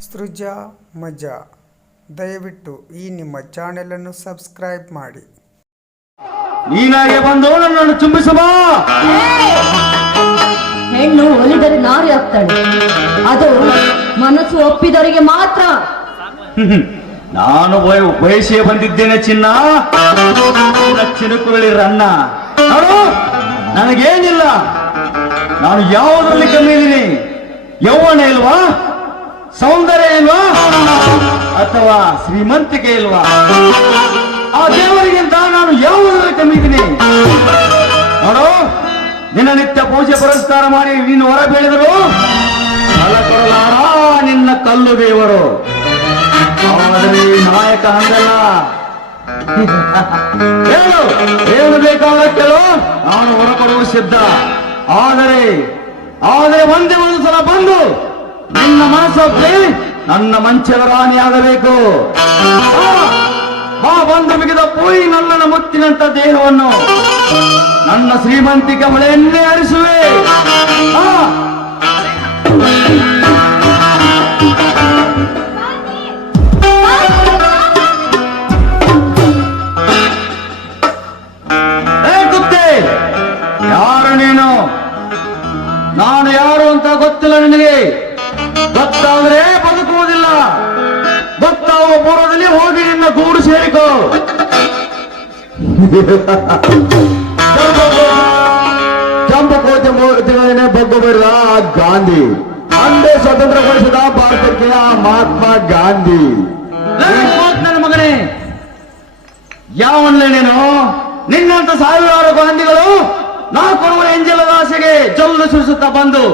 ಸೃಜಾ ಮಜಾ. ದಯವಿಟ್ಟು ಈ ನಿಮ್ಮ ಚಾನೆಲನ್ನು ಸಬ್ಸ್ಕ್ರೈಬ್ ಮಾಡಿ. ನೀನಾಗೆ ಬಂದು ನನ್ನನ್ನು ಚುಂಬಿಸಬಾ. ಹೆಣ್ಣು ಒಲಿದರೆ ನಾರಿ ಆಗ್ತಾಳೆ. ಅದು ಮನಸ್ಸು ಒಪ್ಪಿದವರಿಗೆ ಮಾತ್ರ. ನಾನು ಬಯ- ಬಯಸಿಯೇ ಬಂದಿದ್ದೇನೆ ಚಿನ್ನ. ಚಿನುಕುರಳಿ ರನ್ನ. ನೋಡು ನನಗೇನಿಲ್ಲ. ನಾನು ಯಾವುದರಲ್ಲಿ ಕಮ್ಮಿ ಇದ್ದೀನಿ ಯೌವನ ಇಲ್ವಾ? ಸೌಂದರ್ಯ ಇಲ್ವಾ? ಅಥವಾ ಶ್ರೀಮಂತಿಕೆ ಇಲ್ವಾ? ಆ ದೇವರಿಗಿಂತ ನಾನು ಯಾವುದರಲ್ಲಿ ಕಮ್ಮಿ ಇದ್ದೀನಿ ನೋಡು, ದಿನನಿತ್ಯ ಪೂಜೆ ಪುರಸ್ಕಾರ ಮಾಡಿ ನೀನು ಹೊರ ಬೀಳಿದ್ರು ನಿನ್ನ ಕಲ್ಲು ದೇವರು. ಆದರೆ ನಾಯಕ ಹಂಗಲ್ಲ. ಹೇಳು, ಏನು ಬೇಕಾದ ಕೆಲವು ನಾನು ಹೊರ ಕೊಡುವ ಸಿದ್ಧ. ಆದರೆ ಆದರೆ ಒಂದೇ ಒಂದು ಸಲ ಬಂದು ನಿನ್ನ ಮನಸ್ಸೊಪ್ಪಿ ನನ್ನ ಮಂಚದ ರಾಣಿಯಾಗಬೇಕು ಬಾ, ಬಂದು ಬಿಗಿದ ಪೋಯಿ ನನ್ನನ ಮುತ್ತಿನಂತ ದೇಹವನ್ನು ನನ್ನ ಶ್ರೀಮಂತಿಕೆ ಮಳೆಯನ್ನೇ ಹರಿಸುವೆ ನಾನು ಯಾರು ಅಂತ ಗೊತ್ತಿಲ್ಲ ನಿನಗೆ. ಗೊತ್ತಾದ್ರೆ ಬದುಕುವುದಿಲ್ಲ. ಭಕ್ತ ಪೂರ್ವದಲ್ಲಿ ಹೋಗಿ ನಿನ್ನ ಗೂಡು ಸೇರಿಕೋ. ಕೆಂಪು ಕೋಟೆ ಮೂರ್ತಿಗಳನ್ನೇ ಬಗ್ಗು ಬರುವ ಆ ಗಾಂಧಿ. ಅಂದೇ ಸ್ವತಂತ್ರಗೊಳಿಸಿದ ಭಾರತಕ್ಕೆ ಆ ಮಹಾತ್ಮ ಗಾಂಧಿ. ನನ್ನ ಮಗನೇ ಯಾವನ್ಲೇ ನೀನು? ನಿನ್ನಂತ ಸಾವಿರಾರು ಗಾಂಧಿಗಳು ನಾ ಕೊಡುವ ಎಂಜಲದ ಆಸೆಗೆ ಜಲ್ಲು ಸುರಿಸುತ್ತಾ ಬಂದು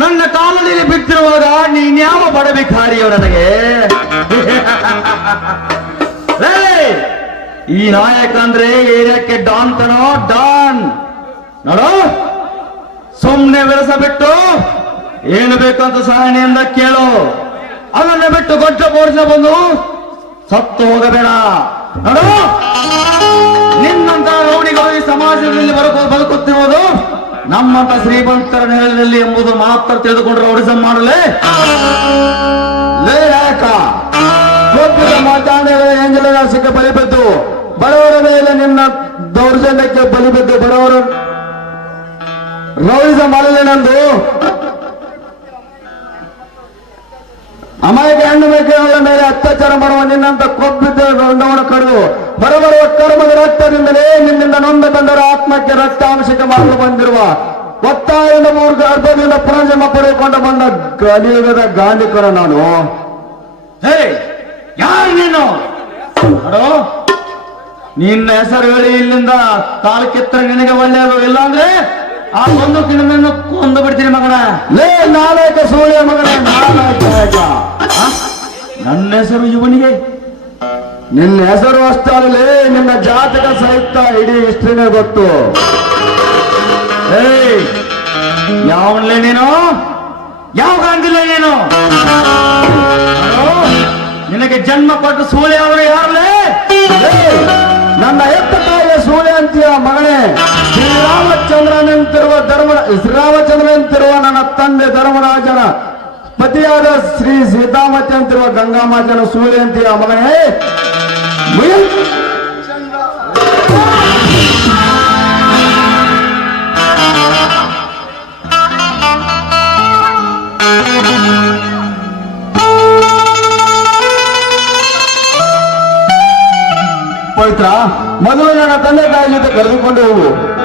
ನನ್ನ ಕಾಲದಲ್ಲಿ ಬಿಟ್ಟಿರುವಾಗ ನೀನ್ಯಾವ ಬಡಬೇಕಾರಿಯೋ ನನಗೆ? ಈ ನಾಯಕ ಅಂದ್ರೆ ಏರಿಯಾಕ್ಕೆ ಡಾನ್ ತನೋ ಡಾನ್! ನೋಡು, ಸುಮ್ನೆ ಬಿಟ್ಟು ಏನು ಬೇಕಂತ ಸಹನೆಯಿಂದ ಕೇಳು. ಅದನ್ನ ಬಿಟ್ಟು ಗೊಡ್ಡ ಬೋರ್ಸ ಬಂದು ಸತ್ತು ಹೋಗಬೇಡ. ನೋಡು! ನಮ್ಮಂತ ಶ್ರೀಮಂತರ ನೆರಳಿನಲ್ಲಿ ಎಂಬುದು ಮಾತ್ರ ತಿಳಿದುಕೊಂಡ್ರೆ ರೌಡಿಸಂ ಮಾಡಲೇ? ಲೇ ನಾಯಕ ಏಂಜಲ ಬಲಿಬಿದ್ದು ಬಡವರ ಮೇಲೆ ನಿನ್ನ ದೌರ್ಜನ್ಯಕ್ಕೆ ಬಲಿಬಿದ್ದು ಬಡವರು. ರೌಡಿಸ ಮಾಡಲೇನೆಂದು ಅಮಾಯಕ ಹೆಣ್ಣು ಮೇಕೆಗಳ ಮೇಲೆ ಅತ್ಯಾಚಾರ ಮಾಡುವ ನಿನ್ನಂತ ಕೊಬ್ಬಿದ್ದ ದಂಡವನ್ನು ಕಡಿದು ಬರಬರುವ ಕರ್ಮದ ರಕ್ತದಿಂದಲೇ ನಿನ್ನಿಂದ ನೊಂದ ಬಂದರ ಆತ್ಮಕ್ಕೆ ರಕ್ತಾಂಶಕ್ಕೆ ಮಾಡಲು ಬಂದಿರುವ ಒತ್ತಾಯದ ಮೂರು ಅರ್ಧದಿಂದ ಪುನರ್ಜನ್ಮ ಪಡೆದುಕೊಂಡು ಬಂದ ಕಲಿಯುಗದ ಗಾಂಧಿಕರ ನಾನು. ಹೇ ಯಾರು ನೀನು? ನಿನ್ನ ಹೆಸರು ಹೇಳಿ ಇಲ್ಲಿಂದ ತಾಲೂಕಿತ್ರ ನಿನಗೆ ಒಳ್ಳೆಯದು ಇಲ್ಲ ಅಂದ್ರೆ ಆ ಒಂದು ಕಿಣಮನ್ನು ಕೊಂದು ಬಿಡ್ತೀನಿ ಮಗನ. ಲೇ ನಾಲ್ಕ ಸೂರ್ಯ ಮಗನ ನಾಯಕ ಆ? ನನ್ನ ಹೆಸರು ಇವನಿಗೆ? ನಿನ್ನ ಹೆಸರು ಅಷ್ಟೇ ನಿನ್ನ ಜಾತಕ ಸಹಿತ ಇಡೀ ಹಿಸ್ಟ್ರಿನೇ ಗೊತ್ತು. ಯಾವನ್ಲೇ ನೀನು? ಯಾವ ಗಾಂಧಿಲೇ ನೀನು? ನಿನಗೆ ಜನ್ಮ ಕೊಟ್ಟು ಸೂಳೆ ಅವರು ಯಾರಲೇ? ನನ್ನ ಎತ್ತ ತಾಯಿಯ ಸೂರ್ಯ ಅಂತೀಯ ಮಗನೇ, ಶ್ರೀರಾಮಚಂದ್ರನಂತಿರುವ ಧರ್ಮ, ಶ್ರೀರಾಮಚಂದ್ರನಂತಿರುವ ನನ್ನ ತಂದೆ ಧರ್ಮರಾಜನ ಪತಿಯಾದ ಶ್ರೀ ಸೀತಾಮತಿ ಅಂತಿರುವ ಗಂಗಾಮಾತನ ಸೂರ್ಯ ಅಂತೀಯ ಮಗನೇ ಪವಿತ್ರ. ಮೊದಲು ನನ್ನ ತಂದೆ ತಾಯಿ ಜೊತೆ ಕರೆದುಕೊಂಡು ಹೋಗು.